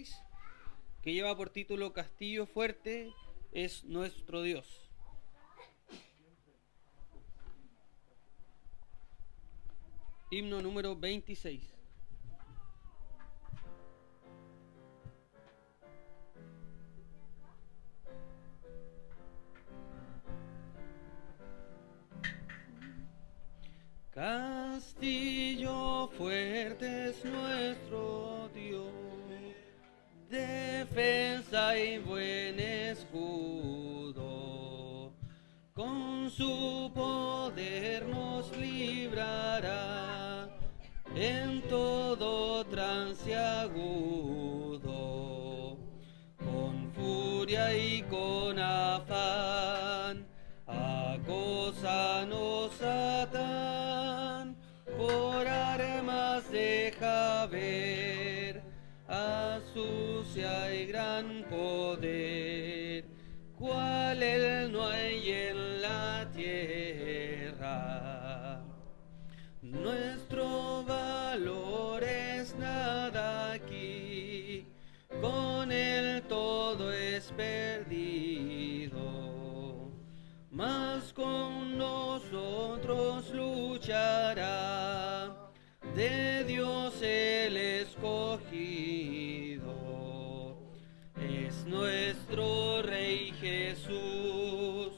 26, que lleva por título Castillo fuerte es nuestro Dios. Himno número 26. Castillo fuerte es nuestro Dios, defensa y buen escudo, con su poder nos librará en todo trance agudo, con furia y con afán, acósanos Satán, por armas deja ver astucia y gran poder, cual él no hay en la tierra. Nuestro valor es nada aquí, con él todo es perdido, mas con nosotros luchará de Dios el escogido. Es nuestro Rey Jesús,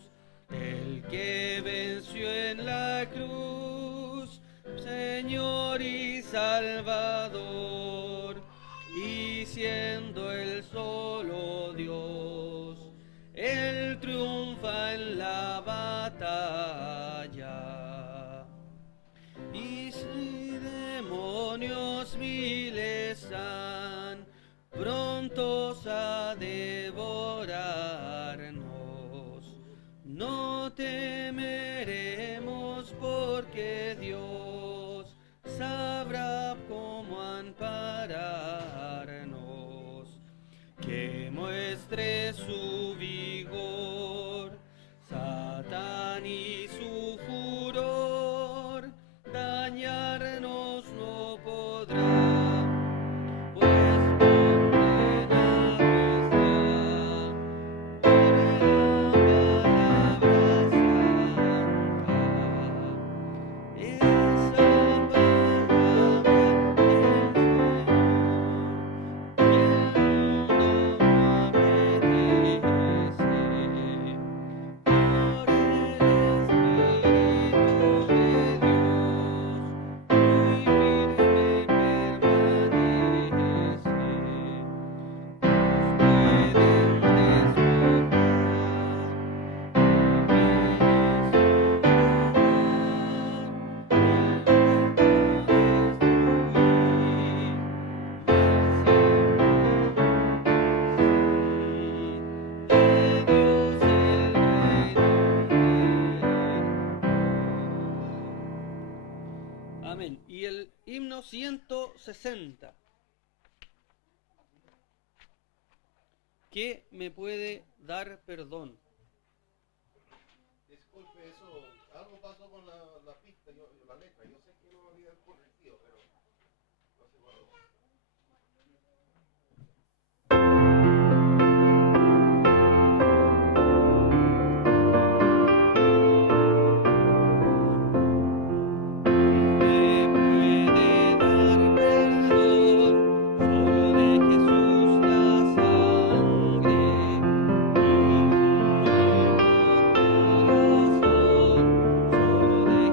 el que venció en la cruz, Señor y Salvador, y siendo el solo Dios, Él triunfa en la batalla. Y si demonios miles han prontos a devorarnos, no temeremos porque Dios sabrá cómo ampararnos, que muestre su vigor Satán y su furor, dañarnos no podrá, pues condenado está por la palabra santa. Esa palabra del Señor, que el mundo no apetece, por el Espíritu de Dios, muy firme permanece. Nos pueden despojar, viene su lugar, el muerto destruir, mas siempre de Dios el reino. Amén. Y el himno 160. ¿Qué me puede dar perdón? Disculpe, eso, algo pasó con la pista, la letra. Yo sé que no había corregido, pero no sé cuándo. Me puede dar perdón, solo de Jesús la sangre y un nuevo corazón, solo de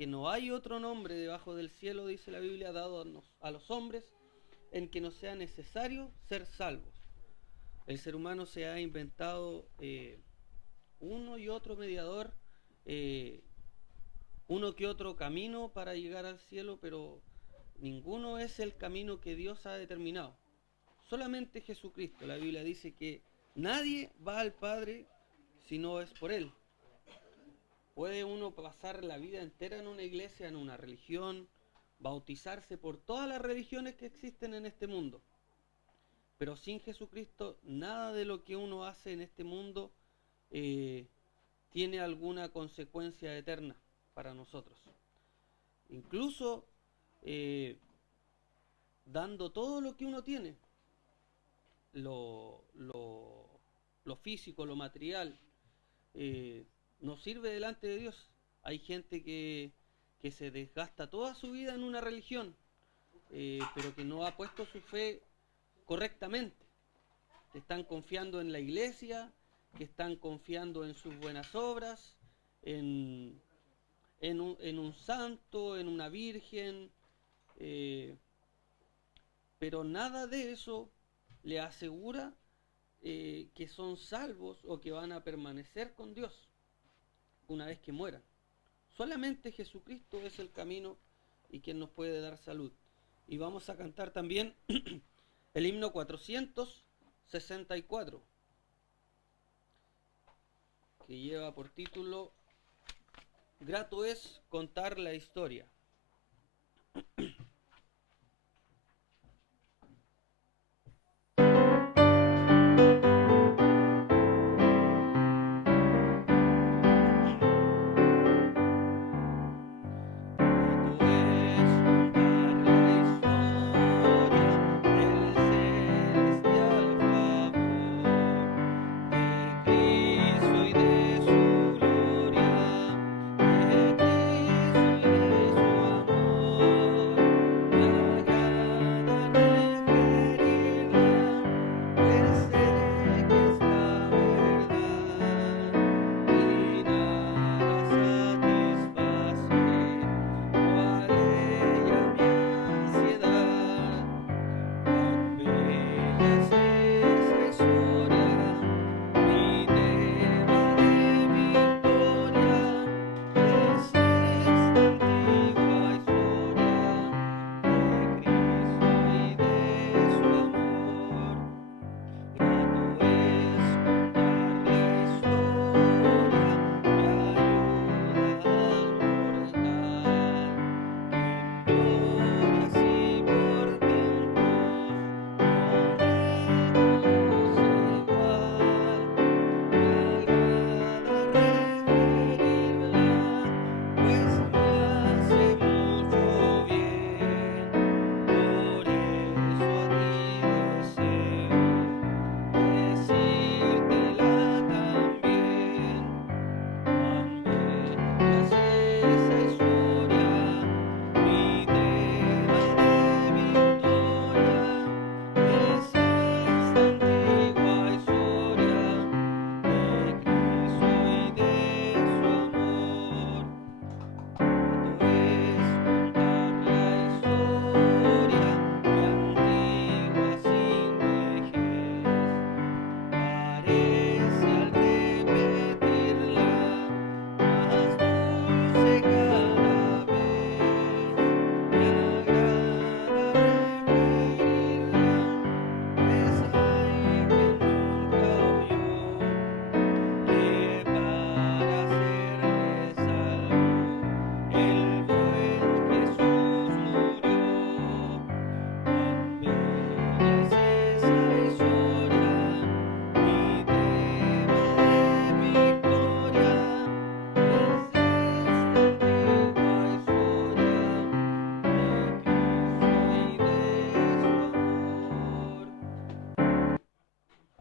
porque no hay otro nombre debajo del cielo, dice la Biblia, dado a los hombres, en que no sea necesario ser salvos. El ser humano se ha inventado uno y otro mediador, uno que otro camino para llegar al cielo, pero ninguno es el camino que Dios ha determinado. Solamente Jesucristo. La Biblia dice que nadie va al Padre si no es por Él. Puede uno pasar la vida entera en una iglesia, en una religión, bautizarse por todas las religiones que existen en este mundo. Pero sin Jesucristo, nada de lo que uno hace en este mundo tiene alguna consecuencia eterna para nosotros. Incluso dando todo lo que uno tiene, lo físico, lo material, no sirve delante de Dios. Hay gente que se desgasta toda su vida en una religión, pero que no ha puesto su fe correctamente. Que están confiando en la iglesia, que están confiando en sus buenas obras, en un santo, en una virgen, pero nada de eso le asegura que son salvos o que van a permanecer con Dios una vez que mueran. Solamente Jesucristo es el camino y quien nos puede dar salud. Y vamos a cantar también el himno 464, que lleva por título Grato es contar la historia.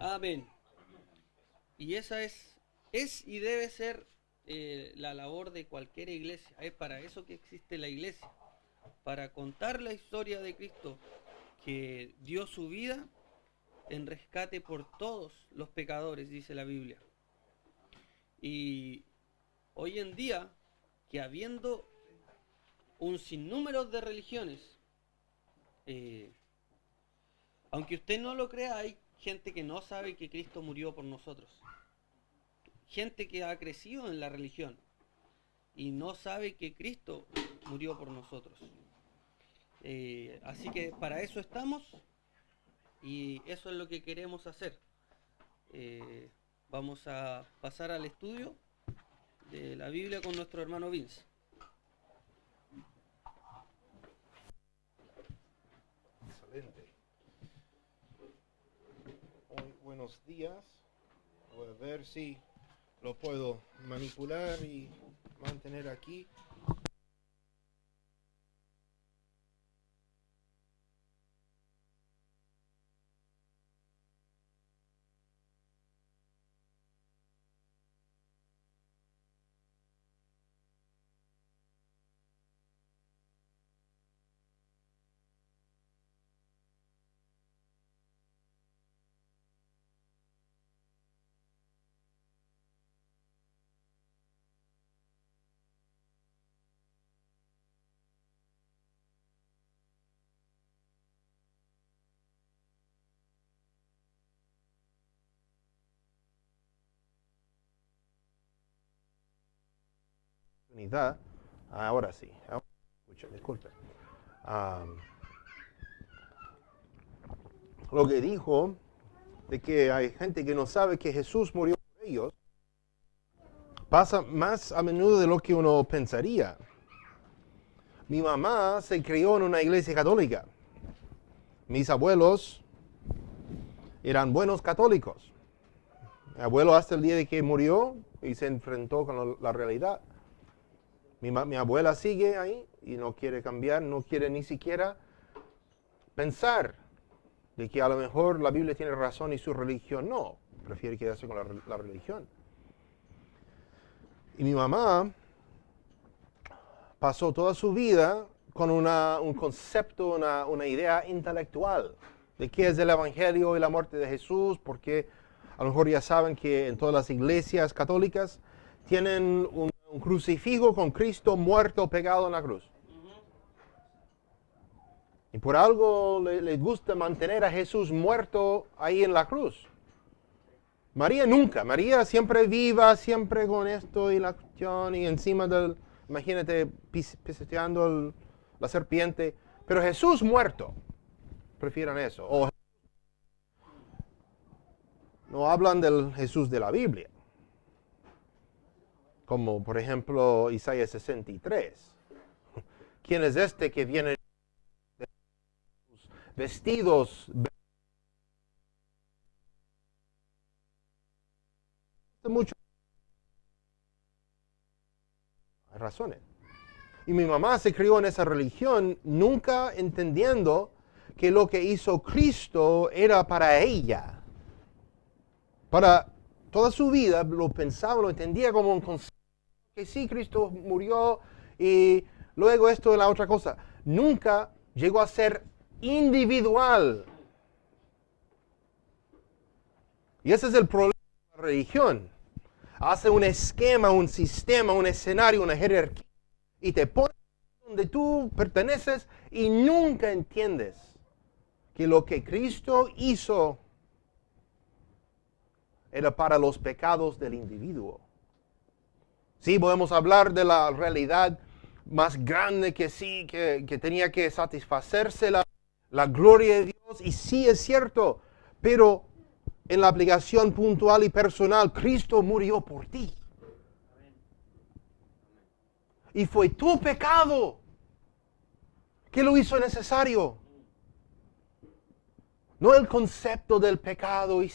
Amén. Y esa es y debe ser la labor de cualquier iglesia. Es para eso que existe la iglesia, para contar la historia de Cristo, que dio su vida en rescate por todos los pecadores, dice la Biblia. Y hoy en día, que habiendo un sinnúmero de religiones. Aunque usted no lo crea, hay gente que no sabe que Cristo murió por nosotros. Gente que ha crecido en la religión y no sabe que Cristo murió por nosotros. Así que para eso estamos y eso es lo que queremos hacer. Vamos a pasar al estudio de la Biblia con nuestro hermano Vince. Excelente. Buenos días. Voy a ver si lo puedo manipular y mantener aquí. Ahora sí. Disculpe. Lo que dijo de que hay gente que no sabe que Jesús murió por ellos pasa más a menudo de lo que uno pensaría. Mi mamá se crió en una iglesia católica. Mis abuelos eran buenos católicos. Mi abuelo hasta el día de que murió y se enfrentó con la realidad. Mi abuela sigue ahí y no quiere cambiar, no quiere ni siquiera pensar de que a lo mejor la Biblia tiene razón y su religión no. Prefiere quedarse con la religión. Y mi mamá pasó toda su vida con un concepto, una idea intelectual de qué es el Evangelio y la muerte de Jesús, porque a lo mejor ya saben que en todas las iglesias católicas tienen un crucifijo con Cristo muerto pegado en la cruz. Y por algo les gusta mantener a Jesús muerto ahí en la cruz. María nunca, María siempre viva, siempre con esto y la cuestión y encima del, imagínate, pisoteando la serpiente. Pero Jesús muerto, prefieran eso. O no hablan del Jesús de la Biblia. Como por ejemplo Isaías 63. ¿Quién es este que viene vestidos? Mucho. Hay razones. Y mi mamá se crió en esa religión, nunca entendiendo que lo que hizo Cristo era para ella. Para toda su vida lo pensaba, lo entendía como un concepto que sí, Cristo murió y luego esto y la otra cosa. Nunca llegó a ser individual. Y ese es el problema de la religión. Hace un esquema, un sistema, un escenario, una jerarquía y te pone donde tú perteneces y nunca entiendes que lo que Cristo hizo era para los pecados del individuo. Sí, podemos hablar de la realidad más grande que sí, que tenía que satisfacerse la gloria de Dios, y sí es cierto, pero en la aplicación puntual y personal, Cristo murió por ti. Y fue tu pecado que lo hizo necesario. No el concepto del pecado y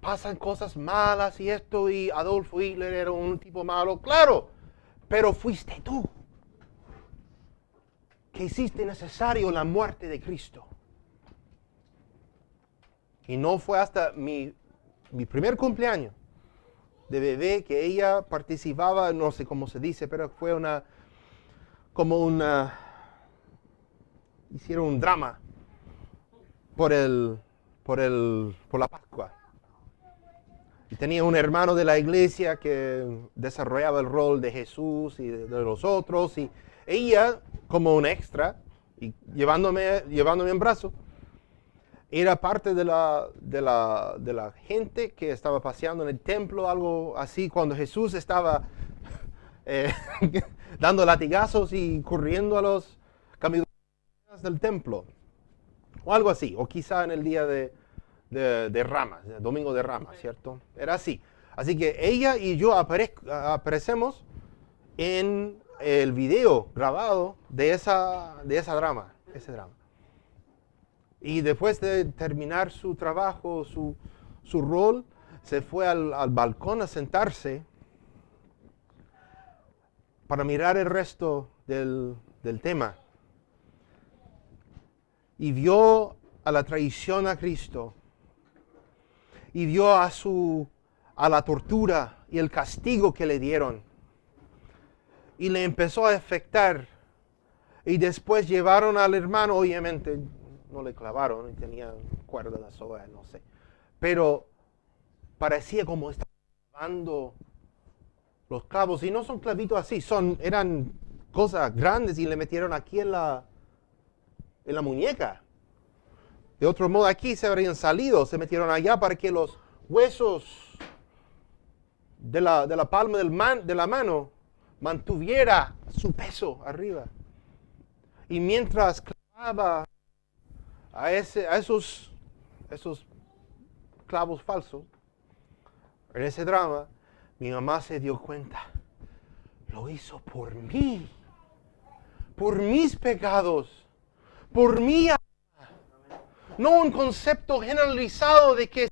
pasan cosas malas y esto, y Adolfo Hitler era un tipo malo. Claro, pero fuiste tú que hiciste necesario la muerte de Cristo. Y no fue hasta mi primer cumpleaños de bebé que ella participaba, no sé cómo se dice, pero fue hicieron un drama por la Pascua. Y tenía un hermano de la iglesia que desarrollaba el rol de Jesús y de los otros, y ella, como un extra, y llevándome en brazo, era parte de la gente que estaba paseando en el templo, algo así, cuando Jesús estaba eh, dando latigazos y corriendo a los caminos del templo, o algo así, o quizá en el día de Ramas, el domingo de Ramas, ¿cierto? Era así. Así que ella y yo aparecemos en el video grabado de ese drama. Y después de terminar su trabajo, su rol, se fue al balcón a sentarse para mirar el resto del tema. Y vio a la traición a Cristo. Y vio a la tortura y el castigo que le dieron. Y le empezó a afectar. Y después llevaron al hermano, obviamente no le clavaron, tenía cuerda de soga, no sé. Pero parecía como estaba clavando los clavos. Y no son clavitos así, eran cosas grandes y le metieron aquí en la muñeca. De otro modo aquí se habrían salido, se metieron allá para que los huesos de la palma de la mano mantuviera su peso arriba. Y mientras clavaba a esos clavos falsos, en ese drama, mi mamá se dio cuenta. Lo hizo por mí, por mis pecados, por mí. No un concepto generalizado de que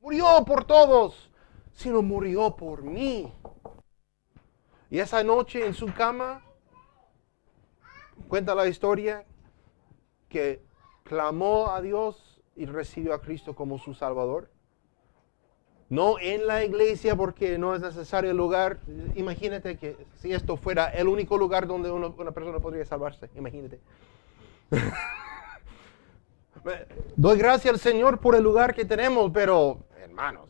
murió por todos, sino murió por mí. Y esa noche en su cama, cuenta la historia, que clamó a Dios y recibió a Cristo como su Salvador. No en la iglesia porque no es necesario el lugar. Imagínate que si esto fuera el único lugar donde una persona podría salvarse. Imagínate. Doy gracias al Señor por el lugar que tenemos, pero hermanos,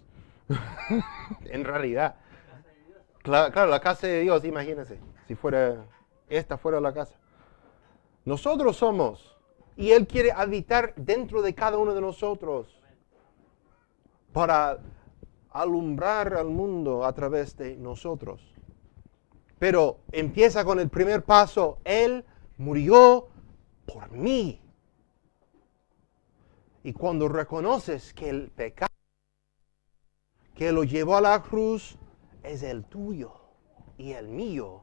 en realidad, claro, la casa de Dios, imagínense, si esta fuera la casa. Nosotros somos, y Él quiere habitar dentro de cada uno de nosotros para alumbrar al mundo a través de nosotros. Pero empieza con el primer paso. Él murió por mí. Y cuando reconoces que el pecado que lo llevó a la cruz es el tuyo y el mío,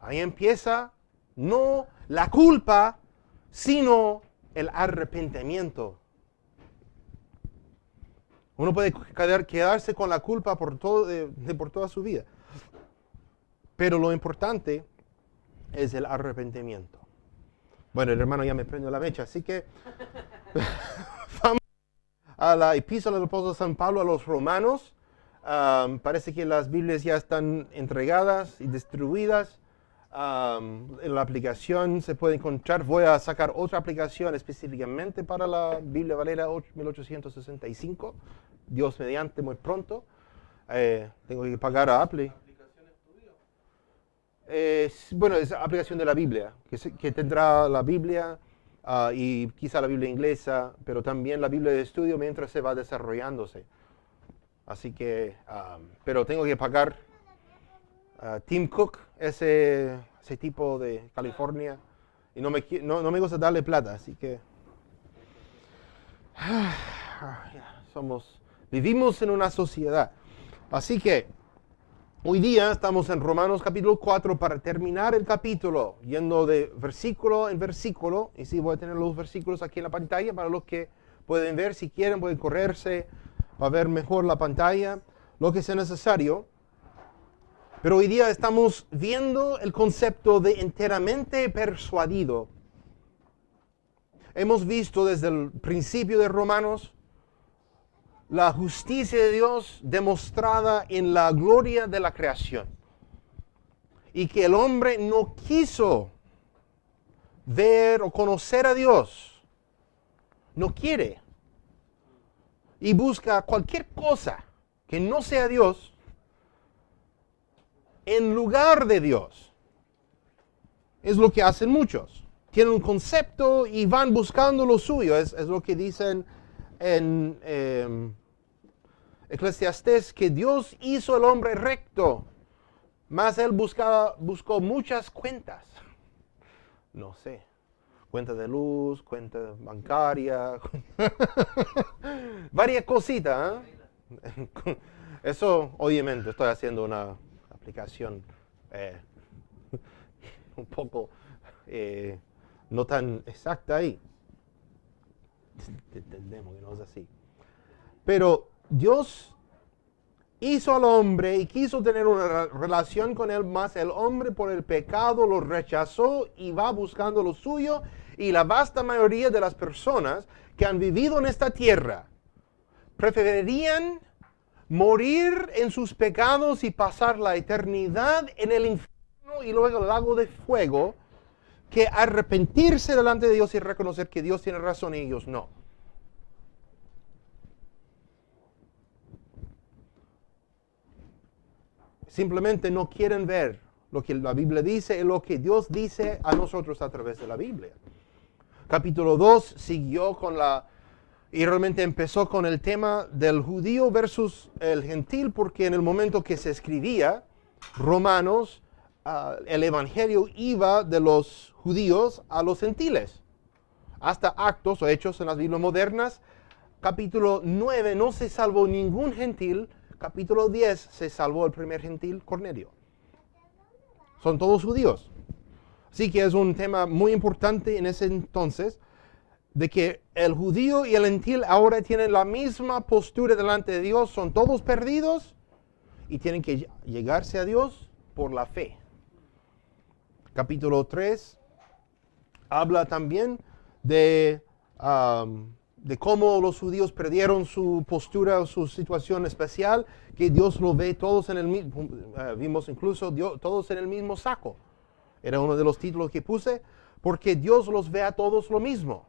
ahí empieza no la culpa, sino el arrepentimiento. Uno puede quedarse con la culpa por toda su vida. Pero lo importante es el arrepentimiento. Bueno, el hermano ya me prendió la mecha, así que vamos a la epístola del apóstol San Pablo a los romanos. Parece que las Biblias ya están entregadas y distribuidas. En la aplicación se puede encontrar. Voy a sacar otra aplicación específicamente para la Biblia Valera 1865. Dios mediante, muy pronto. Tengo que pagar a Apple. Bueno, es aplicación de la Biblia, que tendrá la Biblia y quizá la Biblia inglesa, pero también la Biblia de estudio mientras se va desarrollándose. Así que, pero tengo que pagar Tim Cook, ese tipo de California, y no me gusta darle plata, así que vivimos en una sociedad. Así que hoy día estamos en Romanos capítulo 4 para terminar el capítulo, yendo de versículo en versículo. Y sí, voy a tener los versículos aquí en la pantalla para los que pueden ver, si quieren, pueden correrse para ver mejor la pantalla, lo que sea necesario. Pero hoy día estamos viendo el concepto de enteramente persuadido. Hemos visto desde el principio de Romanos la justicia de Dios demostrada en la gloria de la creación. Y que el hombre no quiso ver o conocer a Dios. No quiere. Y busca cualquier cosa que no sea Dios en lugar de Dios. Es lo que hacen muchos. Tienen un concepto y van buscando lo suyo. Es lo que dicen en Eclesiastés, que Dios hizo al hombre recto, mas él buscó muchas cuentas. No sé, cuenta de luz, cuenta bancaria, varias cositas. Eso, obviamente, estoy haciendo una aplicación un poco no tan exacta ahí. Entendemos que no es así. Pero Dios hizo al hombre y quiso tener una relación con él, mas el hombre por el pecado lo rechazó y va buscando lo suyo. Y la vasta mayoría de las personas que han vivido en esta tierra preferirían morir en sus pecados y pasar la eternidad en el infierno y luego el lago de fuego, que arrepentirse delante de Dios y reconocer que Dios tiene razón y ellos no. Simplemente no quieren ver lo que la Biblia dice y lo que Dios dice a nosotros a través de la Biblia. Capítulo 2 siguió con y realmente empezó con el tema del judío versus el gentil, porque en el momento que se escribía Romanos, el evangelio iba de los judíos a los gentiles. Hasta Actos o Hechos en las Biblias modernas, capítulo 9 no se salvó ningún gentil, capítulo 10 se salvó el primer gentil, Cornelio. Son todos judíos. Así que es un tema muy importante en ese entonces, de que el judío y el gentil ahora tienen la misma postura delante de Dios, son todos perdidos y tienen que llegarse a Dios por la fe. Capítulo 3 habla también de cómo los judíos perdieron su postura, su situación especial, que Dios lo ve todos en el mismo, vimos incluso todos en el mismo saco. Era uno de los títulos que puse, porque Dios los ve a todos lo mismo.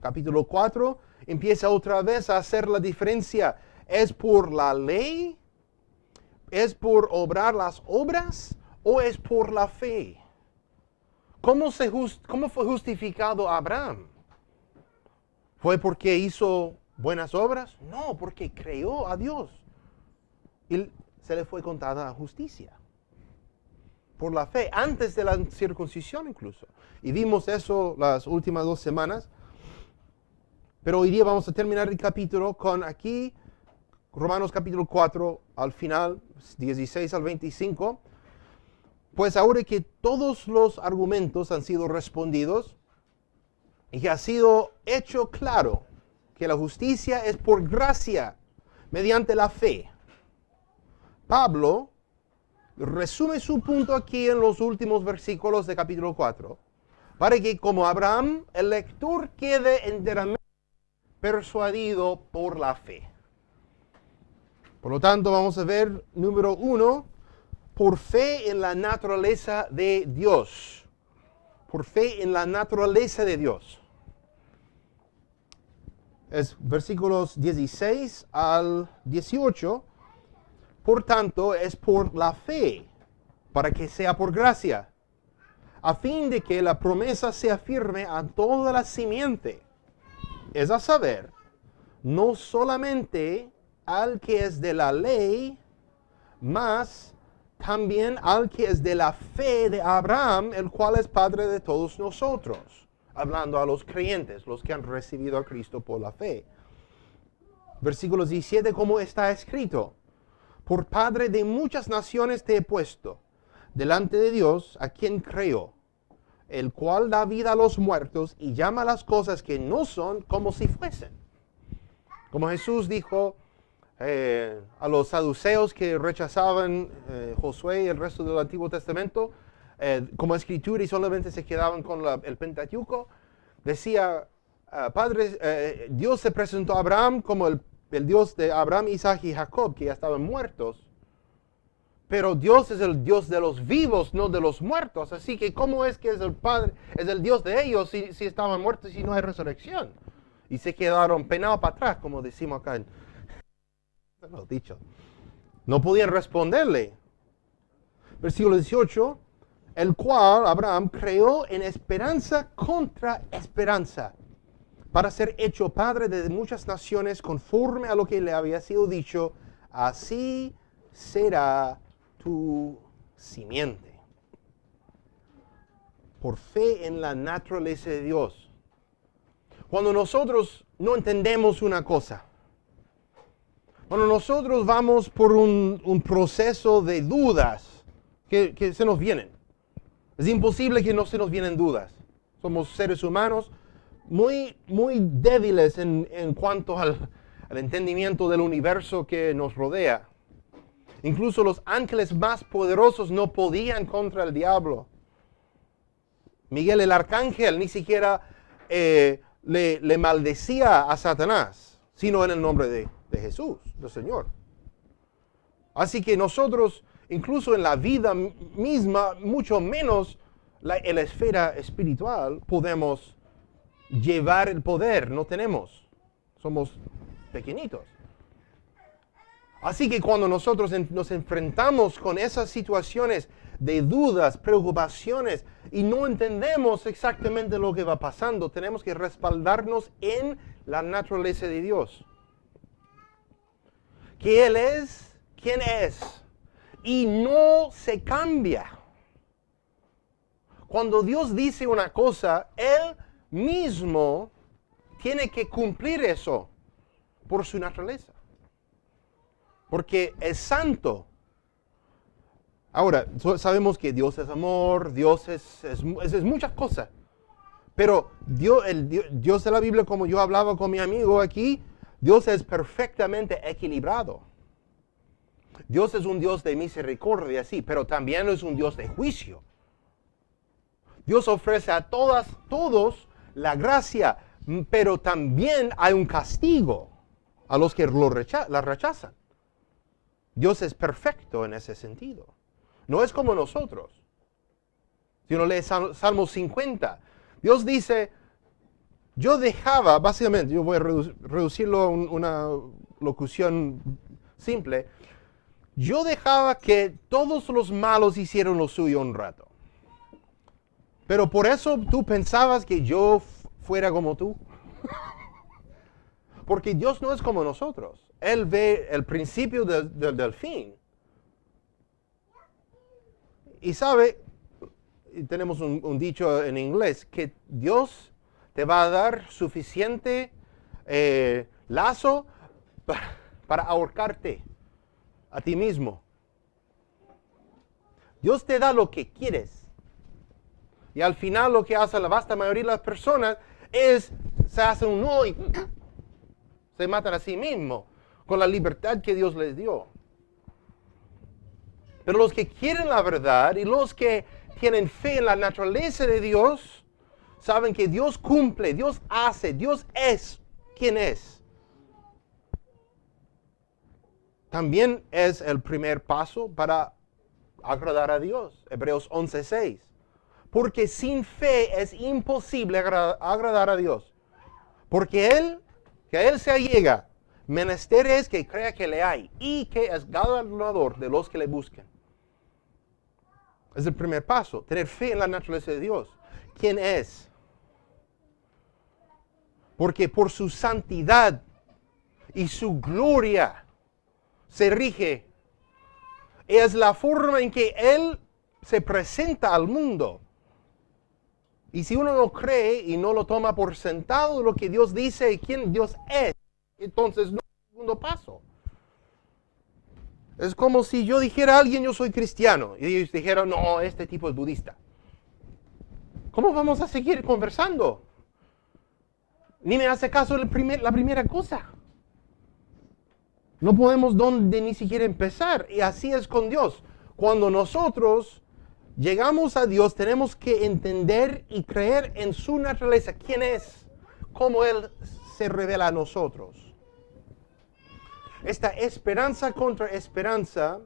Capítulo 4 empieza otra vez a hacer la diferencia. ¿Es por la ley? ¿Es por obrar las obras? ¿O es por la fe? ¿Cómo fue justificado Abraham? ¿Fue porque hizo buenas obras? No, porque creyó a Dios. Y se le fue contada justicia. Por la fe, antes de la circuncisión incluso. Y vimos eso las últimas 2 semanas. Pero hoy día vamos a terminar el capítulo con aquí, Romanos capítulo 4, al final, 16 al 25. Pues ahora que todos los argumentos han sido respondidos y que ha sido hecho claro que la justicia es por gracia, mediante la fe, Pablo resume su punto aquí en los últimos versículos de capítulo 4, para que como Abraham, el lector quede enteramente persuadido por la fe. Por lo tanto, vamos a ver, número 1, por fe en la naturaleza de Dios. Por fe en la naturaleza de Dios. Es versículos 16 al 18. Por tanto, es por la fe, para que sea por gracia, a fin de que la promesa sea firme a toda la simiente. Es a saber, no solamente al que es de la ley, mas también al que es de la fe de Abraham, el cual es Padre de todos nosotros. Hablando a los creyentes, los que han recibido a Cristo por la fe. Versículo 17, como está escrito: por Padre de muchas naciones te he puesto, delante de Dios, a quien creyó, el cual da vida a los muertos y llama las cosas que no son como si fuesen. Como Jesús dijo a los saduceos que rechazaban Josué y el resto del Antiguo Testamento como escritura y solamente se quedaban con el Pentateuco, decía, Padre, Dios se presentó a Abraham como el Dios de Abraham, Isaac y Jacob, que ya estaban muertos. Pero Dios es el Dios de los vivos, no de los muertos. Así que ¿cómo es que es el Padre, es el Dios de ellos si estaban muertos y no hay resurrección? Y se quedaron penados para atrás, como decimos acá. No podían responderle. Versículo 18. el cual Abraham creó en esperanza contra esperanza, para ser hecho padre de muchas naciones conforme a lo que le había sido dicho, así será tu simiente. Por fe en la naturaleza de Dios. Cuando nosotros no entendemos una cosa, cuando nosotros vamos por un proceso de dudas que se nos vienen, es imposible que no se nos vienen dudas. Somos seres humanos muy, muy débiles en cuanto al entendimiento del universo que nos rodea. Incluso los ángeles más poderosos no podían contra el diablo. Miguel el arcángel ni siquiera le maldecía a Satanás, sino en el nombre de Jesús, del Señor. Así que nosotros, incluso en la vida misma, mucho menos en la esfera espiritual, podemos llevar el poder. No tenemos. Somos pequeñitos. Así que cuando nosotros nos enfrentamos con esas situaciones de dudas, preocupaciones, y no entendemos exactamente lo que va pasando, tenemos que respaldarnos en la naturaleza de Dios. Que Él es quien es y no se cambia. Cuando Dios dice una cosa, Él mismo tiene que cumplir eso por su naturaleza. Porque es santo. Ahora, sabemos que Dios es amor, Dios es muchas cosas. Pero Dios de la Biblia, como yo hablaba con mi amigo aquí, Dios es perfectamente equilibrado. Dios es un Dios de misericordia, sí, pero también es un Dios de juicio. Dios ofrece a todos la gracia, pero también hay un castigo a los que la rechazan. Dios es perfecto en ese sentido. No es como nosotros. Si uno lee Salmo 50, Dios dice, yo dejaba, básicamente, yo voy a reducirlo a una locución simple, yo dejaba que todos los malos hicieran lo suyo un rato. Pero por eso tú pensabas que yo fuera como tú. Porque Dios no es como nosotros. Él ve el principio del fin. Y sabe, tenemos un dicho en inglés, que Dios te va a dar suficiente lazo para ahorcarte a ti mismo. Dios te da lo que quieres. Y al final lo que hace la vasta mayoría de las personas es, se hacen un nudo y se matan a sí mismos con la libertad que Dios les dio. Pero los que quieren la verdad y los que tienen fe en la naturaleza de Dios, saben que Dios cumple, Dios hace, Dios es quien es. También es el primer paso para agradar a Dios. Hebreos 11:6. Porque sin fe es imposible agradar a Dios. Porque que a Él se allega, menester es que crea que le hay y que es galardonador de los que le buscan. Es el primer paso, tener fe en la naturaleza de Dios. ¿Quién es? Porque por su santidad y su gloria se rige. Es la forma en que Él se presenta al mundo. Y si uno no cree y no lo toma por sentado lo que Dios dice y quién Dios es, entonces no hay segundo paso. Es como si yo dijera a alguien, yo soy cristiano, y ellos dijeran, no, este tipo es budista. ¿Cómo vamos a seguir conversando? Ni me hace caso la primera cosa. No podemos donde ni siquiera empezar. Y así es con Dios. Cuando nosotros llegamos a Dios, tenemos que entender y creer en su naturaleza. ¿Quién es? Cómo Él se revela a nosotros. Esta esperanza contra esperanza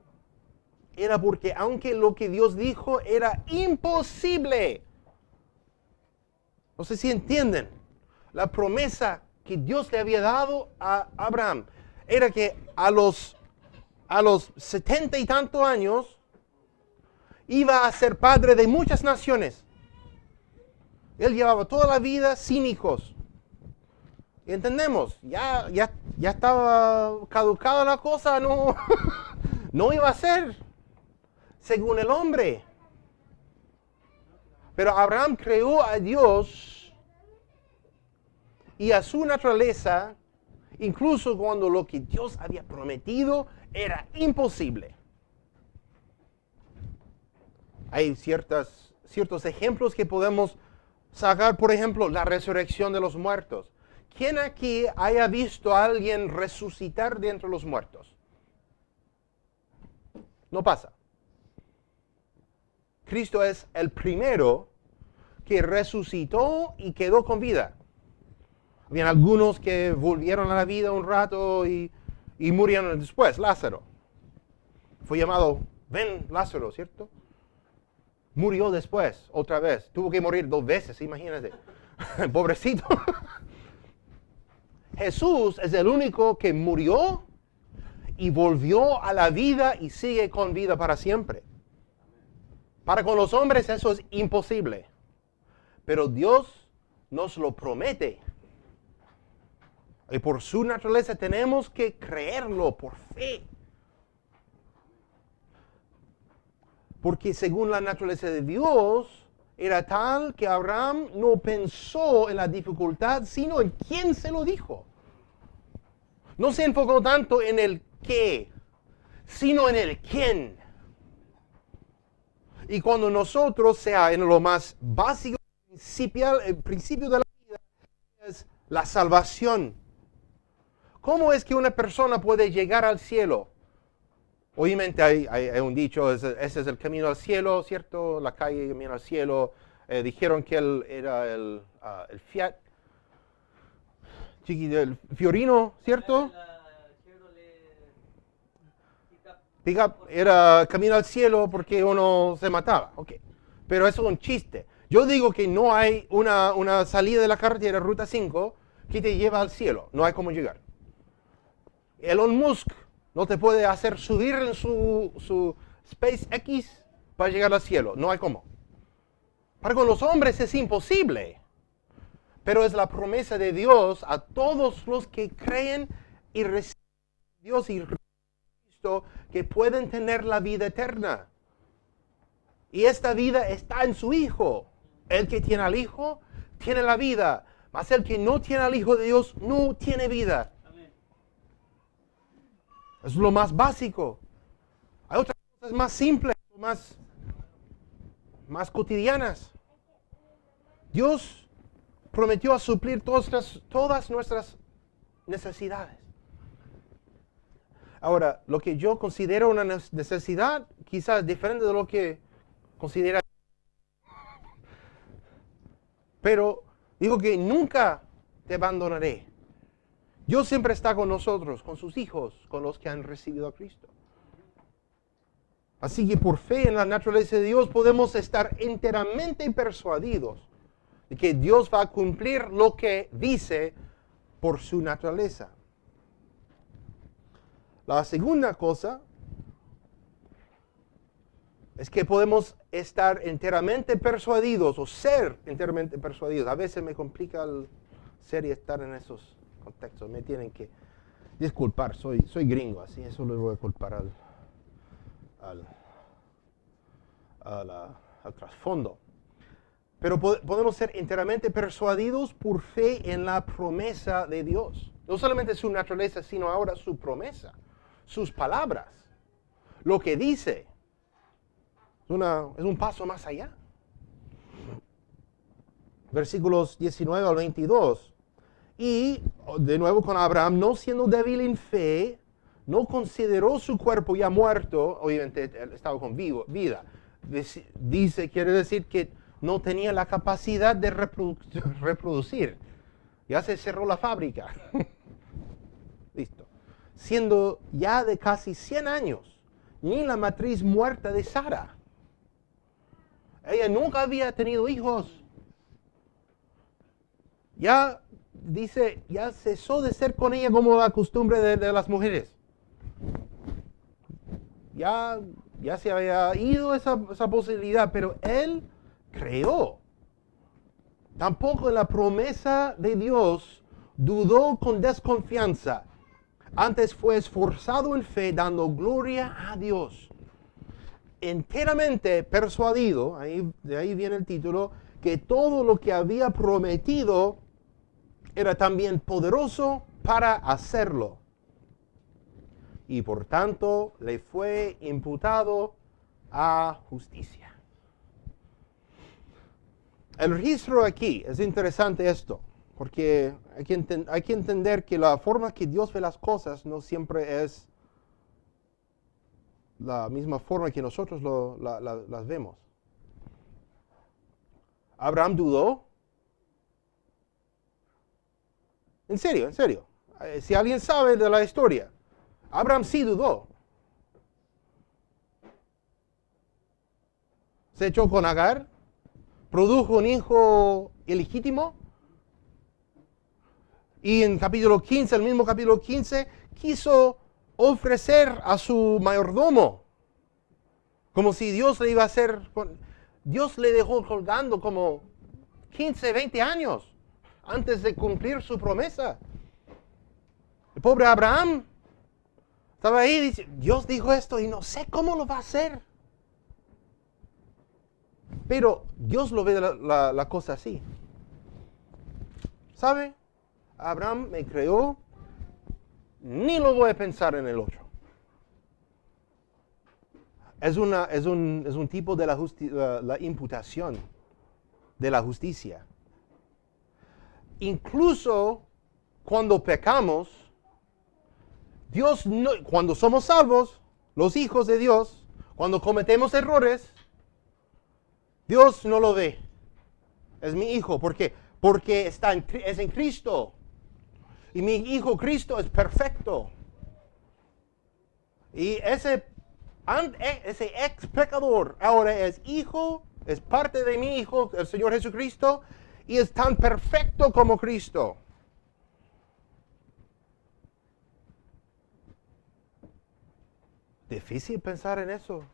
era porque aunque lo que Dios dijo era imposible. No sé si entienden. La promesa que Dios le había dado a Abraham era que a los 70 y tantos años iba a ser padre de muchas naciones. Él llevaba toda la vida sin hijos. Y entendemos, ya estaba caducada la cosa, no, no iba a ser según el hombre. Pero Abraham creó a Dios y a su naturaleza, incluso cuando lo que Dios había prometido era imposible. Hay ciertos ejemplos que podemos sacar, por ejemplo, la resurrección de los muertos. ¿Quién aquí haya visto a alguien resucitar de entre los muertos? No pasa. Cristo es el primero que resucitó y quedó con vida. Habían algunos que volvieron a la vida un rato y murieron después. Lázaro fue llamado, ven Lázaro, ¿cierto? Murió después, otra vez. Tuvo que morir 2 veces, imagínate. Pobrecito. Jesús es el único que murió y volvió a la vida y sigue con vida para siempre. Para con los hombres eso es imposible. Pero Dios nos lo promete. Y por su naturaleza tenemos que creerlo por fe. Porque según la naturaleza de Dios, era tal que Abraham no pensó en la dificultad, sino en quién se lo dijo. No se enfocó tanto en el qué, sino en el quién. Y cuando nosotros, sea en lo más básico, el principio de la vida, es la salvación. ¿Cómo es que una persona puede llegar al cielo? Obviamente hay un dicho, ese es el camino al cielo, ¿cierto? La calle camino al cielo. Dijeron que él era el Fiat, el Fiorino, ¿cierto? Pickup era camino al cielo porque uno se mataba. Okay. Pero eso es un chiste. Yo digo que no hay una salida de la carretera, Ruta 5, que te lleva al cielo. No hay cómo llegar. Elon Musk no te puede hacer subir en su SpaceX para llegar al cielo. No hay cómo. Para con los hombres es imposible. Pero es la promesa de Dios a todos los que creen y reciben a Dios y Cristo que pueden tener la vida eterna. Y esta vida está en su Hijo. El que tiene al Hijo tiene la vida. Mas el que no tiene al Hijo de Dios no tiene vida. Es lo más básico. Hay otras cosas más simples, más cotidianas. Dios prometió a suplir todas nuestras necesidades. Ahora, lo que yo considero una necesidad, quizás diferente de lo que considera. Pero digo que nunca te abandonaré. Dios siempre está con nosotros, con sus hijos, con los que han recibido a Cristo. Así que por fe en la naturaleza de Dios podemos estar enteramente persuadidos de que Dios va a cumplir lo que dice por su naturaleza. La segunda cosa es que podemos estar enteramente persuadidos o ser enteramente persuadidos. A veces me complica el ser y estar en esos contextos. Me tienen que disculpar, soy gringo, así eso le voy a culpar al trasfondo. Pero podemos ser enteramente persuadidos por fe en la promesa de Dios. No solamente su naturaleza, sino ahora su promesa, sus palabras, lo que dice. Es un paso más allá. Versículos 19 al 22. Y, de nuevo con Abraham, no siendo débil en fe, no consideró su cuerpo ya muerto, obviamente él estaba con vida. Quiere decir que no tenía la capacidad de reproducir. Ya se cerró la fábrica. Listo. Siendo ya de casi 100 años, ni la matriz muerta de Sara. Ella nunca había tenido hijos. Ya cesó de ser con ella como la costumbre de las mujeres. Ya Ya se había ido esa posibilidad, pero él creó. Tampoco en la promesa de Dios dudó con desconfianza. Antes fue esforzado en fe, dando gloria a Dios. Enteramente persuadido, de ahí viene el título, que todo lo que había prometido era también poderoso para hacerlo. Y por tanto le fue imputado a justicia. El registro aquí, es interesante esto, porque hay que entender que la forma que Dios ve las cosas no siempre es la misma forma que nosotros las vemos. Abraham dudó. En serio, en serio. Si alguien sabe de la historia, Abraham sí dudó. Se echó con Agar, produjo un hijo ilegítimo, y en capítulo 15, el mismo capítulo 15, quiso ofrecer a su mayordomo, como si Dios le iba a hacer. Dios le dejó colgando como 15, 20 años antes de cumplir su promesa. El pobre Abraham estaba ahí y dice, Dios dijo esto y no sé cómo lo va a hacer. Pero Dios lo ve la cosa así. ¿Sabe? Abraham me creó, ni lo voy a pensar en el otro. Es un tipo de la imputación de la justicia. Incluso cuando pecamos, Dios no, cuando somos salvos, los hijos de Dios, cuando cometemos errores, Dios no lo ve. Es mi hijo. ¿Por qué? Porque es en Cristo. Y mi hijo Cristo es perfecto. Y ese ex pecador ahora es hijo, es parte de mi hijo, el Señor Jesucristo, y es tan perfecto como Cristo. Difícil pensar en eso.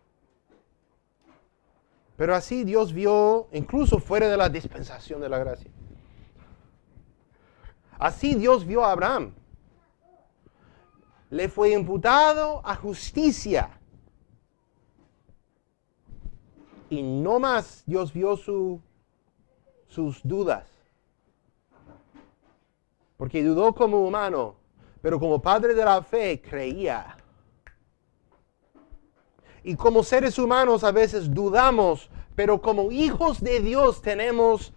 Pero así Dios vio, incluso fuera de la dispensación de la gracia. Así Dios vio a Abraham. Le fue imputado a justicia. Y no más Dios vio sus dudas. Porque dudó como humano, pero como padre de la fe creía. Y como seres humanos a veces dudamos, pero como hijos de Dios tenemos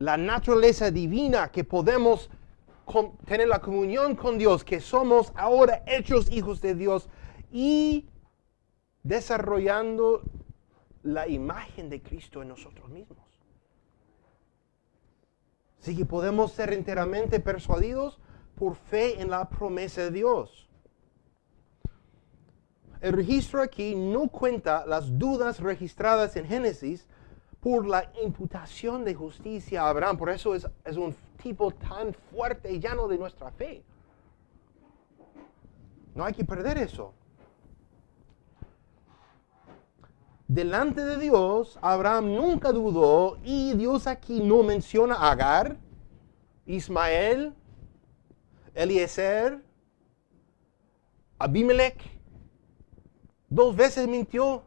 la naturaleza divina, que podemos tener la comunión con Dios, que somos ahora hechos hijos de Dios y desarrollando la imagen de Cristo en nosotros mismos. Así que podemos ser enteramente persuadidos por fe en la promesa de Dios. El registro aquí no cuenta las dudas registradas en Génesis por la imputación de justicia a Abraham. Por eso es un tipo tan fuerte y llano de nuestra fe. No hay que perder eso. Delante de Dios, Abraham nunca dudó, y Dios aquí no menciona a Agar, Ismael, Eliezer, Abimelech. 2 veces mintió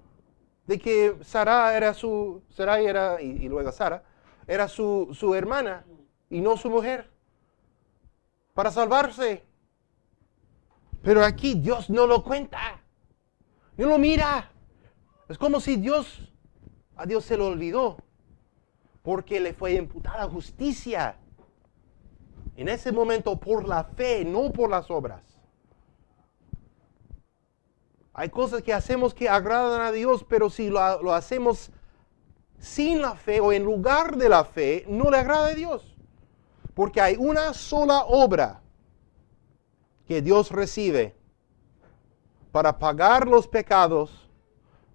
de que Sarai era, y luego Sara, era su hermana y no su mujer, para salvarse. Pero aquí Dios no lo cuenta, no lo mira. Es como si a Dios se lo olvidó, porque le fue imputada justicia. En ese momento por la fe, no por las obras. Hay cosas que hacemos que agradan a Dios, pero si lo hacemos sin la fe o en lugar de la fe, no le agrada a Dios. Porque hay una sola obra que Dios recibe para pagar los pecados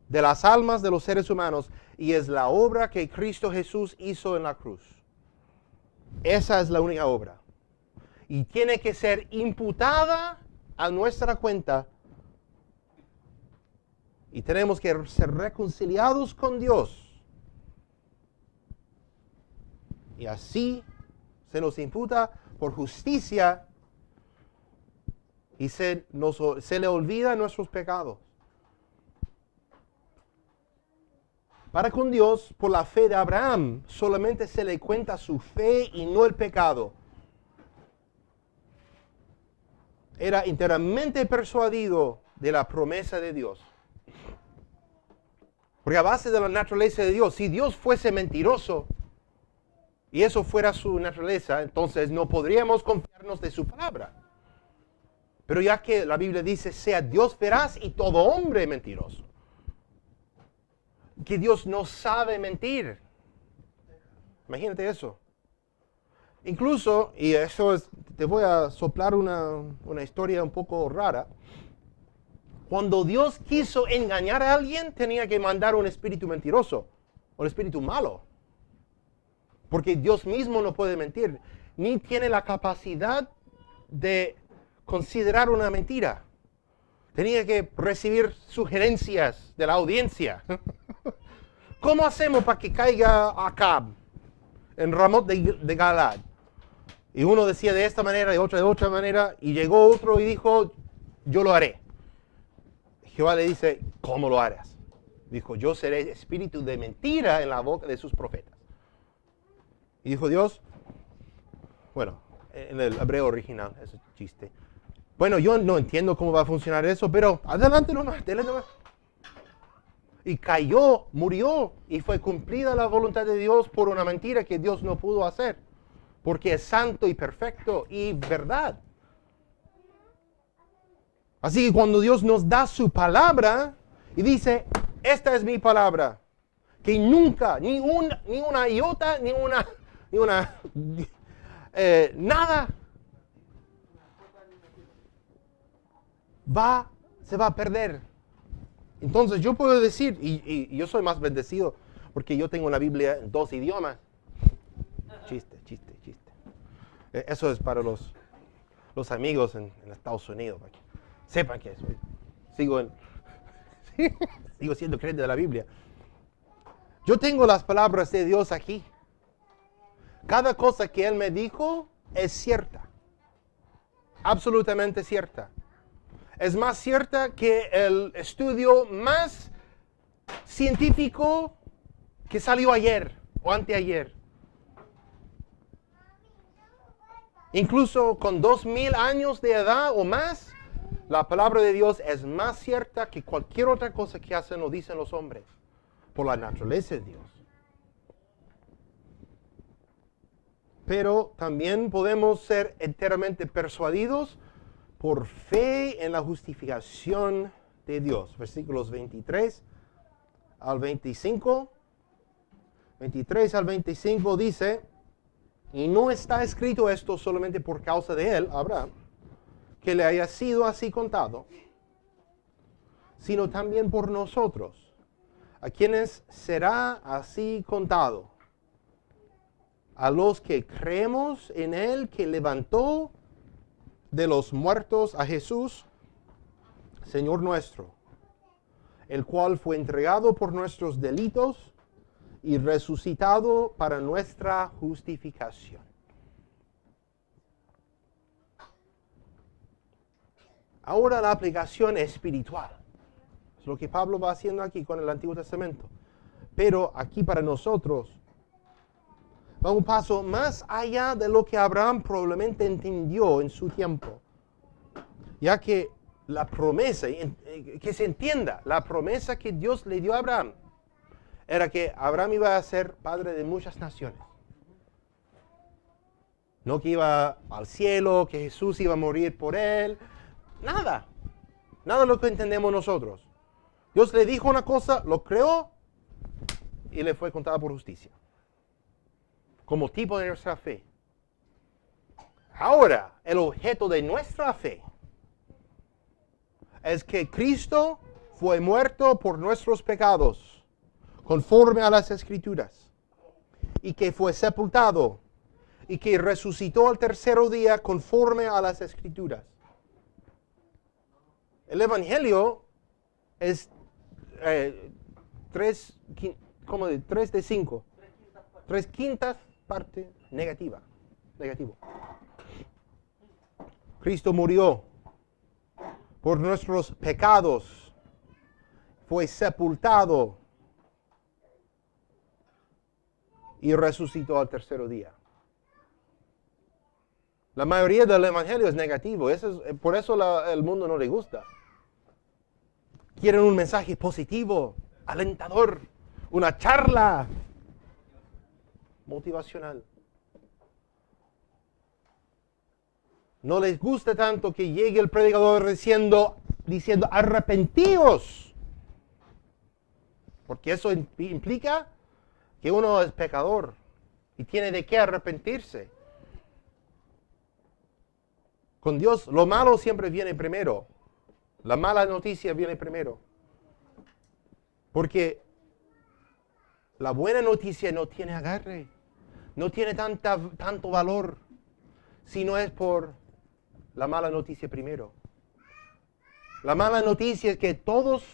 de las almas de los seres humanos, y es la obra que Cristo Jesús hizo en la cruz. Esa es la única obra. Y tiene que ser imputada a nuestra cuenta y tenemos que ser reconciliados con Dios. Y así se nos imputa por justicia y se le olvida nuestros pecados. Para con Dios, por la fe de Abraham, solamente se le cuenta su fe y no el pecado. Era enteramente persuadido de la promesa de Dios. Porque a base de la naturaleza de Dios, si Dios fuese mentiroso y eso fuera su naturaleza, entonces no podríamos confiarnos de su palabra. Pero ya que la Biblia dice, sea Dios veraz y todo hombre mentiroso. Que Dios no sabe mentir. Imagínate eso. Incluso, y eso es, te voy a soplar una historia un poco rara. Cuando Dios quiso engañar a alguien, tenía que mandar un espíritu mentiroso, un espíritu malo. Porque Dios mismo no puede mentir, ni tiene la capacidad de considerar una mentira. Tenía que recibir sugerencias de la audiencia. ¿Cómo hacemos para que caiga Acab en Ramot de Galad? Y uno decía de esta manera y otro de otra manera, y llegó otro y dijo, yo lo haré. Jehová le dice, ¿cómo lo harás? Dijo, yo seré espíritu de mentira en la boca de sus profetas. Y dijo Dios, bueno, en el hebreo original, ese chiste. Bueno, yo no entiendo cómo va a funcionar eso, pero adelante nomás, dele nomás. Y cayó, murió, y fue cumplida la voluntad de Dios por una mentira que Dios no pudo hacer. Porque es santo y perfecto y verdad. Así que cuando Dios nos da su palabra y dice, esta es mi palabra, que nunca, ni una iota, nada se va a perder. Entonces yo puedo decir, y yo soy más bendecido porque yo tengo una Biblia en 2 idiomas. Chiste. Eso es para los amigos en Estados Unidos, para que sepan que sigo siendo creyente de la Biblia. Yo tengo las palabras de Dios aquí. Cada cosa que Él me dijo es cierta. Absolutamente cierta. Es más cierta que el estudio más científico que salió ayer o anteayer. Incluso con 2000 años de edad o más, la palabra de Dios es más cierta que cualquier otra cosa que hacen o dicen los hombres, por la naturaleza de Dios. Pero también podemos ser enteramente persuadidos por fe en la justificación de Dios. Versículos 23 al 25. 23 al 25 dice, y no está escrito esto solamente por causa de él, Abraham, que le haya sido así contado, sino también por nosotros, a quienes será así contado, a los que creemos en él que levantó de los muertos a Jesús, Señor nuestro, el cual fue entregado por nuestros delitos y resucitado para nuestra justificación. Ahora la aplicación espiritual. Es lo que Pablo va haciendo aquí con el Antiguo Testamento. Pero aquí para nosotros va un paso más allá de lo que Abraham probablemente entendió en su tiempo. Ya que la promesa, que se entienda, la promesa que Dios le dio a Abraham, era que Abraham iba a ser padre de muchas naciones. No que iba al cielo, que Jesús iba a morir por él. Nada de lo que entendemos nosotros. Dios le dijo una cosa, lo creó y le fue contada por justicia. Como tipo de nuestra fe. Ahora, el objeto de nuestra fe es que Cristo fue muerto por nuestros pecados, conforme a las Escrituras, y que fue sepultado, y que resucitó al tercer día, conforme a las Escrituras. El Evangelio es 3 de 5. 3/5 parte negativo. Cristo murió por nuestros pecados, fue sepultado y resucitó al tercer día. La mayoría del evangelio es negativo, por eso el mundo no le gusta. Quieren un mensaje positivo, alentador, una charla motivacional. No les gusta tanto que llegue el predicador diciendo arrepentíos, porque eso implica que uno es pecador y tiene de qué arrepentirse. Con Dios, lo malo siempre viene primero. La mala noticia viene primero. Porque la buena noticia no tiene agarre, no tiene tanto valor, si no es por la mala noticia primero. La mala noticia es que todos,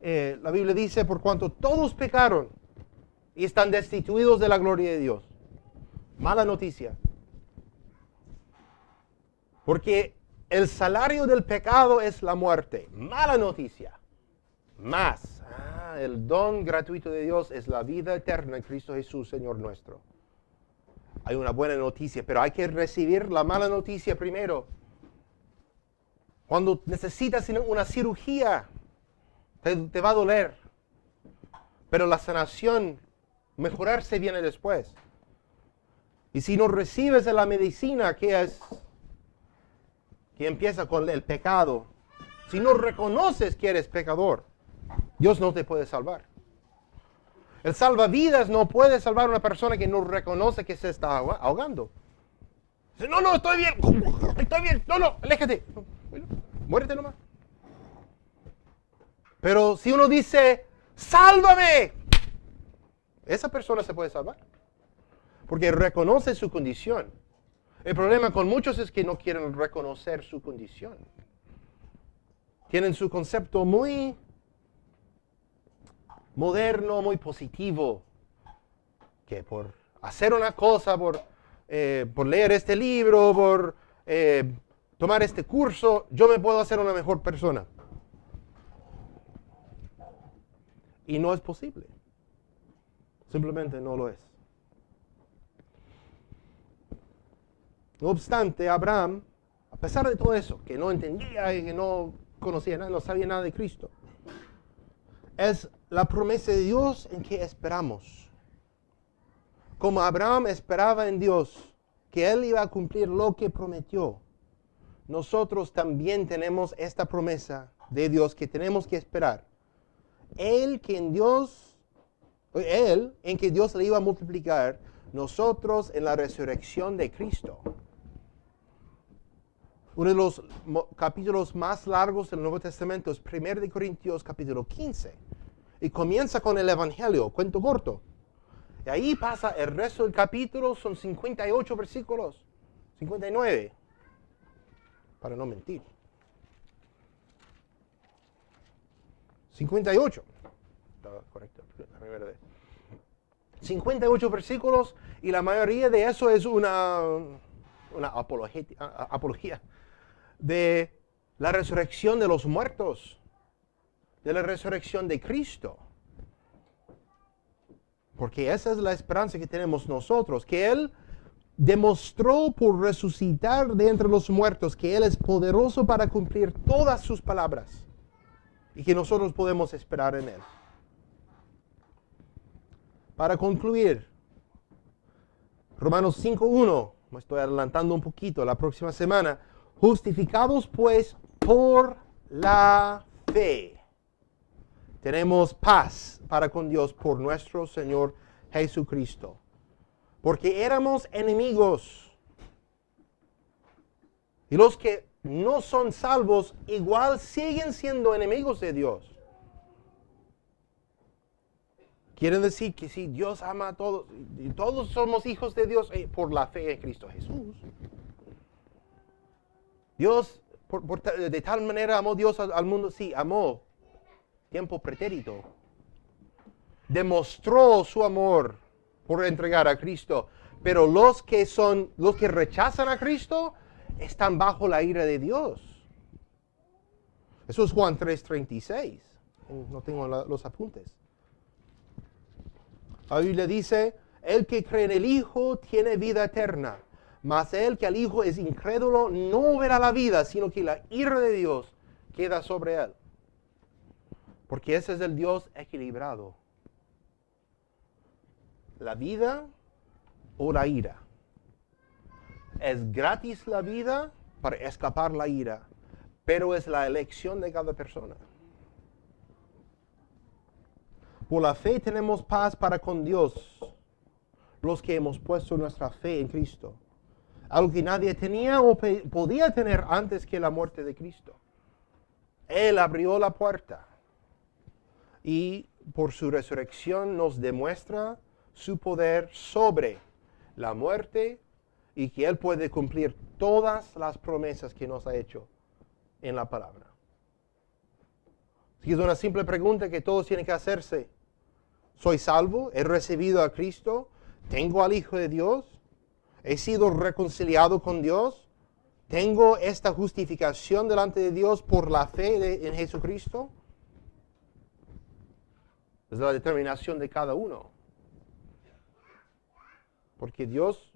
la Biblia dice, por cuanto todos pecaron y están destituidos de la gloria de Dios. Mala noticia. Porque el salario del pecado es la muerte. Mala noticia. El don gratuito de Dios es la vida eterna en Cristo Jesús, Señor nuestro. Hay una buena noticia, pero hay que recibir la mala noticia primero. Cuando necesitas una cirugía, te va a doler. Pero la sanación, mejorarse viene después. Y si no recibes la medicina, que empieza con el pecado, si no reconoces que eres pecador, Dios no te puede salvar. El salvavidas no puede salvar a una persona que no reconoce que se está ahogando. Dice, no, estoy bien, no, aléjate, muérete nomás. Pero si uno dice, sálvame, esa persona se puede salvar, porque reconoce su condición. El problema con muchos es que no quieren reconocer su condición. Tienen su concepto muy moderno, muy positivo, que por hacer una cosa, por leer este libro, por tomar este curso, yo me puedo hacer una mejor persona. Y no es posible. Simplemente no lo es. No obstante, Abraham, a pesar de todo eso, que no entendía y que no conocía nada, no sabía nada de Cristo, es la promesa de Dios en que esperamos. Como Abraham esperaba en Dios que Él iba a cumplir lo que prometió, nosotros también tenemos esta promesa de Dios que tenemos que esperar. Él en que Dios le iba a multiplicar, nosotros en la resurrección de Cristo. Uno de los capítulos más largos del Nuevo Testamento es 1 de Corintios capítulo 15. Y comienza con el Evangelio, cuento corto. Y ahí pasa el resto del capítulo, son 58 versículos, 59, para no mentir. 58, estaba correcto, la primera vez. 58 versículos y la mayoría de eso es una apología de la resurrección de los muertos, de la resurrección de Cristo. Porque esa es la esperanza que tenemos nosotros, que Él demostró por resucitar de entre los muertos que Él es poderoso para cumplir todas sus palabras y que nosotros podemos esperar en Él. Para concluir, Romanos 5:1, me estoy adelantando un poquito, la próxima semana. Justificados pues por la fe, tenemos paz para con Dios por nuestro Señor Jesucristo. Porque éramos enemigos. Y los que no son salvos igual siguen siendo enemigos de Dios. Quieren decir que si Dios ama a todos, y todos somos hijos de Dios por la fe en Cristo Jesús. Dios, de tal manera amó Dios al mundo, sí, amó, tiempo pretérito. Demostró su amor por entregar a Cristo. Pero los que rechazan a Cristo, están bajo la ira de Dios. Eso es Juan 3:36. No tengo los apuntes. La Biblia dice, el que cree en el Hijo tiene vida eterna, mas el que al Hijo es incrédulo no verá la vida, sino que la ira de Dios queda sobre él. Porque ese es el Dios equilibrado. La vida o la ira. Es gratis la vida para escapar la ira, pero es la elección de cada persona. Por la fe tenemos paz para con Dios, los que hemos puesto nuestra fe en Cristo. Algo que nadie tenía o podía tener antes que la muerte de Cristo. Él abrió la puerta y por su resurrección nos demuestra su poder sobre la muerte y que Él puede cumplir todas las promesas que nos ha hecho en la palabra. Así que es una simple pregunta que todos tienen que hacerse. ¿Soy salvo? ¿He recibido a Cristo? ¿Tengo al Hijo de Dios? ¿He sido reconciliado con Dios? ¿Tengo esta justificación delante de Dios por la fe en Jesucristo? Es la determinación de cada uno. Porque Dios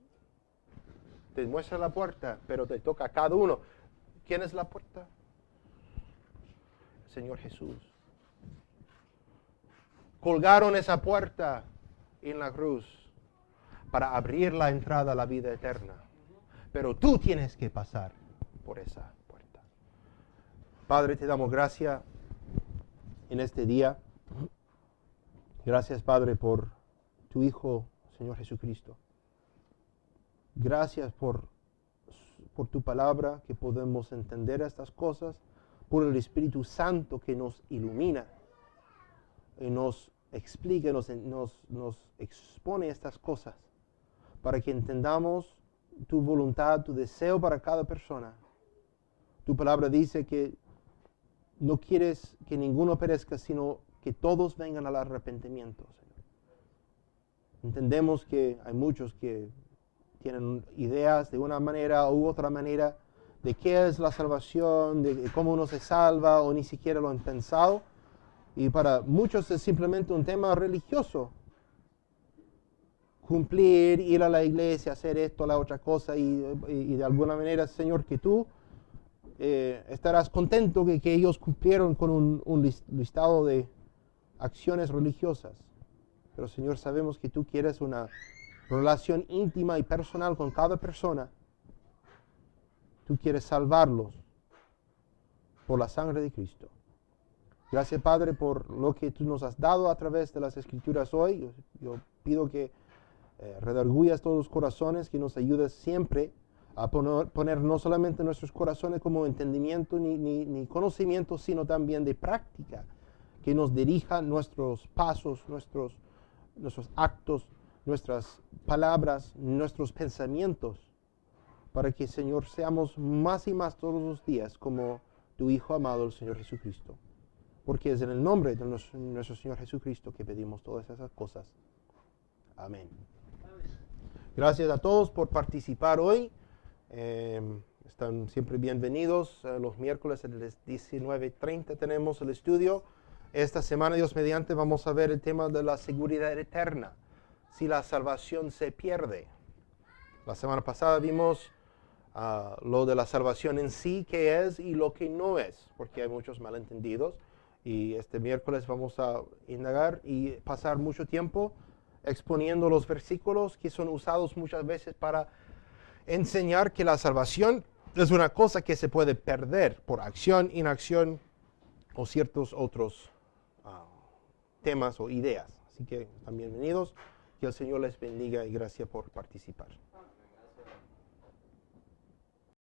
te muestra la puerta, pero te toca a cada uno. ¿Quién es la puerta? El Señor Jesús. Colgaron esa puerta en la cruz para abrir la entrada a la vida eterna. Pero tú tienes que pasar por esa puerta. Padre, te damos gracias en este día. Gracias, Padre, por tu Hijo, Señor Jesucristo. Gracias por tu palabra, que podemos entender estas cosas, por el Espíritu Santo que nos ilumina y nos explica, nos expone estas cosas, para que entendamos tu voluntad, tu deseo para cada persona. Tu palabra dice que no quieres que ninguno perezca, sino que todos vengan al arrepentimiento, Señor. Entendemos que hay muchos que tienen ideas de una manera u otra manera de qué es la salvación, de cómo uno se salva, o ni siquiera lo han pensado. Y para muchos es simplemente un tema religioso. Cumplir, ir a la iglesia, hacer esto, la otra cosa, y de alguna manera, Señor, que tú estarás contento que ellos cumplieron con un listado de acciones religiosas. Pero, Señor, sabemos que tú quieres una relación íntima y personal con cada persona. Tú quieres salvarlos por la sangre de Cristo. Gracias, Padre, por lo que tú nos has dado a través de las Escrituras hoy. Yo pido que redargullas todos los corazones, que nos ayudes siempre a poner no solamente nuestros corazones como entendimiento ni conocimiento, sino también de práctica, que nos dirija nuestros pasos, nuestros actos, nuestras palabras, nuestros pensamientos, para que, Señor, seamos más y más todos los días como tu Hijo amado, el Señor Jesucristo. Porque es en el nombre de nuestro Señor Jesucristo que pedimos todas esas cosas. Amén. Gracias a todos por participar hoy. Están siempre bienvenidos. Los miércoles a las 19:30 tenemos el estudio. Esta semana, Dios mediante, vamos a ver el tema de la seguridad eterna. Si la salvación se pierde. La semana pasada vimos lo de la salvación en sí, qué es y lo que no es, porque hay muchos malentendidos. Y este miércoles vamos a indagar y pasar mucho tiempo exponiendo los versículos que son usados muchas veces para enseñar que la salvación es una cosa que se puede perder por acción, inacción o ciertos otros temas o ideas. Así que están bienvenidos. Que el Señor les bendiga y gracias por participar.